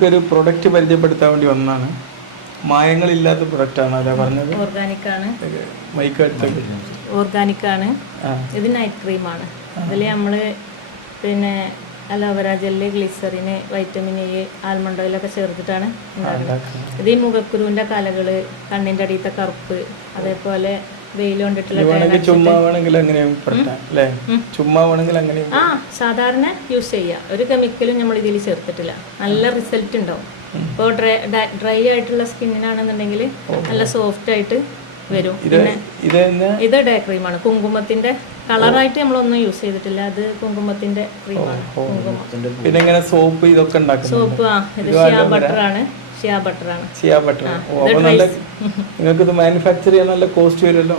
നമുക്കൊരു പ്രൊഡക്റ്റ് പരിചയപ്പെടുത്താൻ വേണ്ടി വന്നതാണ്. മായങ്ങളില്ലാത്ത പ്രൊഡക്റ്റാണ് അല്ലേ പറഞ്ഞത്? ഓർഗാനിക് ആണ്. മൈക്ക് അടുത്ത് ഓർഗാനിക് ആണ്. ഇത് നൈറ്റ് ക്രീമാണ്. ഇതിൽ നമ്മൾ പിന്നെ aloe vera gel, ഗ്ലിസറിന്, vitamin E, almond ഓയിലൊക്കെ ചേർത്തിട്ടാണ് ഉണ്ടാക്കുന്നത്. ഇത് ഈ മുഖക്കുരുവിൻ്റെ കലകൾ, കണ്ണിൻ്റെ അടിയത്തെ കറുപ്പ്, അതേപോലെ വെയിൽ കൊണ്ടിട്ടുള്ള സാധാരണ യൂസ് ചെയ്യുക. ഒരു കെമിക്കലും നമ്മൾ ഇതിൽ ചേർത്തിട്ടില്ല. നല്ല റിസൾട്ട് ഉണ്ടാവും. ഇപ്പോൾ ഡ്രൈ ആയിട്ടുള്ള സ്കിന്നിനാണെന്നുണ്ടെങ്കിൽ നല്ല സോഫ്റ്റ് ആയിട്ട് വരും. പിന്നെ ഇത് ഡേ ക്രീമാണ്. കുങ്കുമത്തിന്റെ കളറായിട്ട് നമ്മളൊന്നും യൂസ് ചെയ്തിട്ടില്ല. അത് കുങ്കുമത്തിന്റെ ക്രീമാണ്. പിന്നെ സോപ്പ് ഇതൊക്കെ സോപ്പ് ഇത് ഷിയ ബട്ടറാണ്. ഷിയ ബട്ടറാണ്. മാനുഫാക്ചർ ചെയ്യാൻ നല്ല കോസ്റ്റ് വരുമല്ലോ.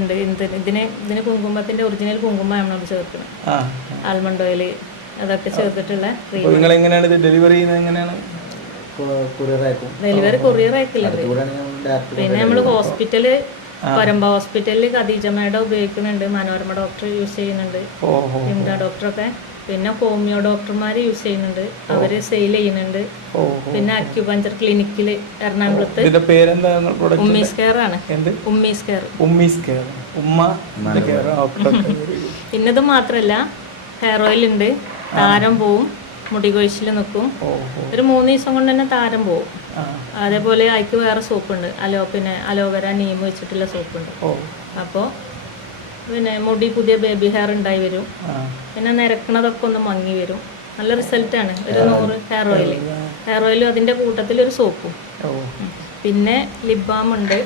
ഉണ്ട്. ഇതിന് കുങ്കുമത്തിന്റെ ഒറിജിനൽ കുങ്കുമം നമ്മൾ ചേർക്കണം. ആൽമണ്ട് ഓയിൽ അതൊക്കെ ചേർത്തിട്ടുള്ള ക്രീം. നിങ്ങൾ എങ്ങനെയാണ് ഇത് ഡെലിവറി ചെയ്യുന്നത്? എങ്ങനെയാണ്? ഡെലിവറി കൊറിയർ അയക്കില്ല. പിന്നെ നമ്മൾ ഹോസ്പിറ്റല്, പരമ്പ ഹോസ്പിറ്റലിൽ ഖദീജമ്മയുടെ ഉപയോഗിക്കുന്നുണ്ട്. മനോരമ ഡോക്ടർ യൂസ് ചെയ്യുന്നുണ്ട്. ഹിംദ ഡോക്ടറൊക്കെ. പിന്നെ ഹോമിയോ ഡോക്ടർമാർ യൂസ് ചെയ്യുന്നുണ്ട്. അവര് സെയിൽ ചെയ്യുന്നുണ്ട്. പിന്നെ അക്യുപഞ്ചർ ക്ലിനിക്കിൽ എറണാകുളത്ത് ഉമ്മീസ് കെയർ ആണ്. ഉമ്മീസ് കെയർ. പിന്നെ ഇത് മാത്രല്ല, ഹെയർ ഓയിൽ ഉണ്ട്. താരം പോവും, മുടി കൊഴിച്ചിൽ നിൽക്കും. ഒരു 3 ദിവസം കൊണ്ട് തന്നെ താരം പോവും. അതേപോലെ അതിക്ക് വേറെ സോപ്പുണ്ട്. പിന്നെ അലോവേര നീം വെച്ചിട്ടുള്ള സോപ്പുണ്ട്. അപ്പോൾ പിന്നെ മുടി പുതിയ ബേബി ഹെയർ ഉണ്ടായി വരും. പിന്നെ നിരക്കണതൊക്കെ ഒന്ന് മങ്ങി വരും. നല്ല റിസൾട്ടാണ്. ഒരു 100 ഹെയർ ഓയിലും അതിൻ്റെ കൂട്ടത്തിൽ ഒരു സോപ്പും. പിന്നെ ലിപ് ബാം ഉണ്ട്.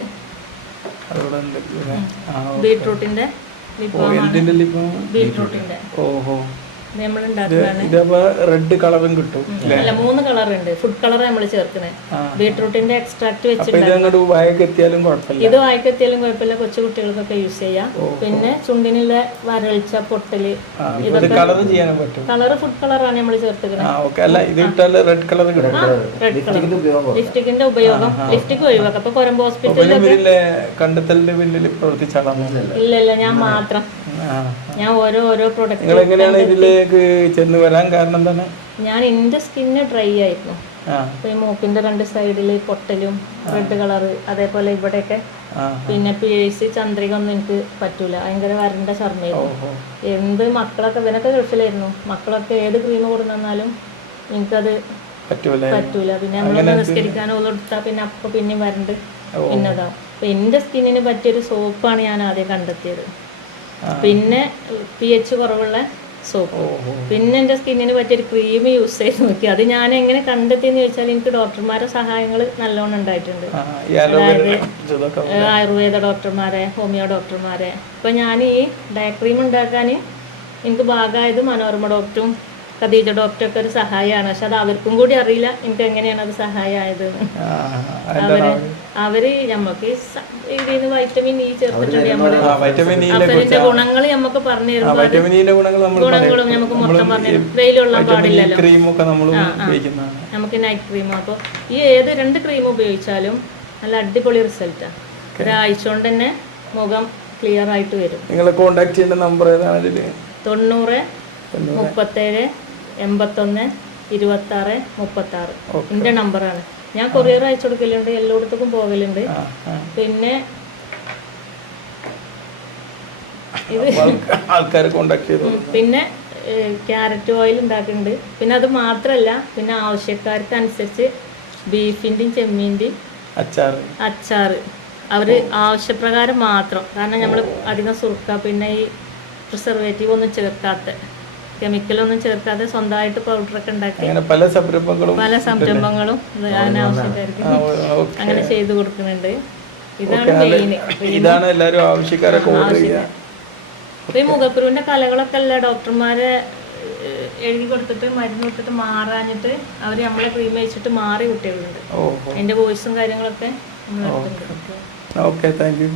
ബീട്രൂട്ടിൻ്റെ ലിപ് ബാം. ബീട്രൂട്ടിൻ്റെ റെഡ് കളറും കിട്ടും. അല്ല, 3 കളർ ഉണ്ട്. ഫുഡ് കളർ നമ്മൾ ചേർക്കുന്നത്. ബീട്രൂട്ടിന്റെ എക്സ്ട്രാക്ട് വെച്ചിട്ട് ഇത് വായക്കെത്തിയാലും കുഴപ്പമില്ല. കൊച്ചു കുട്ടികൾക്കൊക്കെ യൂസ് ചെയ്യാം. പിന്നെ ചുണ്ടിനുള്ള വരൾച്ച, പൊട്ടല്, ഇതൊക്കെ കളർ ഫുഡ് കളറാണ് നമ്മൾ ചേർത്തിരിക്കുന്നത്. ലിപ്സ്റ്റിക്കിന്റെ ഉപയോഗം ലിപ്സ്റ്റിക് ഒഴിവാക്കാം. അപ്പൊ കൊരമ്പ് ഹോസ്പിറ്റലിലൊക്കെ ഇല്ല, ഞാൻ മാത്രം. ഞാൻ ഓരോ പ്രൊഡക്റ്റ് ചെന്ന് വരാൻ കാരണം തന്നെ ഞാൻ എന്റെ സ്കിന്ന് ഡ്രൈ ആയിരുന്നു. ഈ മൂക്കിന്റെ 2 സൈഡില് പൊട്ടലും റെഡ് കളറ്, അതേപോലെ ഇവിടെയൊക്കെ. പിന്നെ പിയേഴ്സ്, ചന്ദ്രിക ഒന്നും എനിക്ക് പറ്റൂല. ഭയങ്കര വരണ്ട ചർമ്മയായിരുന്നു. എന്ത് മക്കളൊക്കെ ഇവനൊക്കെ ഗൾഫിലായിരുന്നു. മക്കളൊക്കെ ഏത് ക്രീം കൊടുന്നാലും എനിക്കത് പറ്റൂല. പിന്നെ നമ്മളൊന്ന് നിസ്കരിക്കാനോ കൊടുത്താൽ പിന്നെ അപ്പൊ പിന്നെ വരണ്ട് പിന്നതാവും. അപ്പൊ എന്റെ സ്കിന്നിന് പറ്റിയൊരു സോപ്പാണ് ഞാൻ ആദ്യം കണ്ടെത്തിയത്. പിന്നെ pH കുറവുള്ള സോപ്പ്. പിന്നെ എൻ്റെ സ്കിന്നിന് പറ്റിയൊരു ക്രീം യൂസ് ചെയ്ത് നോക്കി. അത് ഞാൻ എങ്ങനെ കണ്ടെത്തിയെന്ന് ചോദിച്ചാൽ എനിക്ക് ഡോക്ടർമാരുടെ സഹായങ്ങൾ നല്ലോണം ഉണ്ടായിട്ടുണ്ട്. അതായത് ആയുർവേദ ഡോക്ടർമാരെ, ഹോമിയോ ഡോക്ടർമാരെ. ഇപ്പം ഞാൻ ഈ ഡേ ക്രീം ഉണ്ടാക്കാൻ എനിക്ക് ഭാഗമായത് മനോരമ ഡോക്ടറും ഖദീജ ഡോക്ടറൊക്കെ ഒരു സഹായമാണ്. പക്ഷെ അത് അവർക്കും കൂടി അറിയില്ല എനിക്ക് എങ്ങനെയാണ് അത് സഹായമായത്. അവര് നമുക്ക് ഇതിന് വൈറ്റമിൻ ഇ ചേർത്തിട്ടുണ്ട്. അഫറിന്റെ ഗുണങ്ങൾ നമുക്ക് പറഞ്ഞു തരുമ്പോൾ ഗുണങ്ങളും നമുക്ക് മൊത്തം പറഞ്ഞു തരും. വെയിലുള്ള പാടില്ലല്ലോ. നമുക്ക് നൈറ്റ് ക്രീം. അപ്പോൾ ഈ ഏത് 2 ക്രീം ഉപയോഗിച്ചാലും നല്ല അടിപൊളി റിസൾട്ടാണ്. ഒരാഴ്ച കൊണ്ട് തന്നെ മുഖം ക്ലിയർ ആയിട്ട് വരും. 90 37 81 26 36 എൻ്റെ നമ്പറാണ്. ഞാൻ കൊറിയർ അയച്ചു കൊടുക്കലുണ്ട്. എല്ലായിടത്തേക്കും പോകലുണ്ട്. പിന്നെ പിന്നെ ക്യാരറ്റ് ഓയിൽ ഉണ്ടാക്കുന്നുണ്ട്. പിന്നെ അത് മാത്രമല്ല, പിന്നെ ആവശ്യക്കാർക്ക് അനുസരിച്ച് ബീഫിൻ്റെയും ചെമ്മീൻ്റെയും അച്ചാറ് അവർ ആവശ്യപ്രകാരം മാത്രം. കാരണം നമ്മൾ അധികം സുർക്ക, പിന്നെ ഈ പ്രിസർവേറ്റീവ് ഒന്നും ചേർക്കാത്ത, കെമിക്കലൊന്നും ചേർക്കാതെ സ്വന്തമായിട്ട് പൗഡറൊക്കെ ഉണ്ടാക്കി പല സംരംഭങ്ങളും ആവശ്യക്കാർക്ക് അങ്ങനെ ചെയ്തു കൊടുക്കുന്നുണ്ട്. ഇതാണ് മെയിൻ. ഈ മുഖക്കുരുവിന്റെ കലകളൊക്കെ അല്ല ഡോക്ടർമാരെ എഴുതി കൊടുത്തിട്ട് മരുന്ന് കൊടുത്തിട്ട് മാറാഞ്ഞിട്ട് അവർ നമ്മളെ ക്രീം വെച്ചിട്ട് മാറി കുട്ടികളുണ്ട്. അതിന്റെ വോയിസും കാര്യങ്ങളൊക്കെ ഓക്കെ, താങ്ക് യു.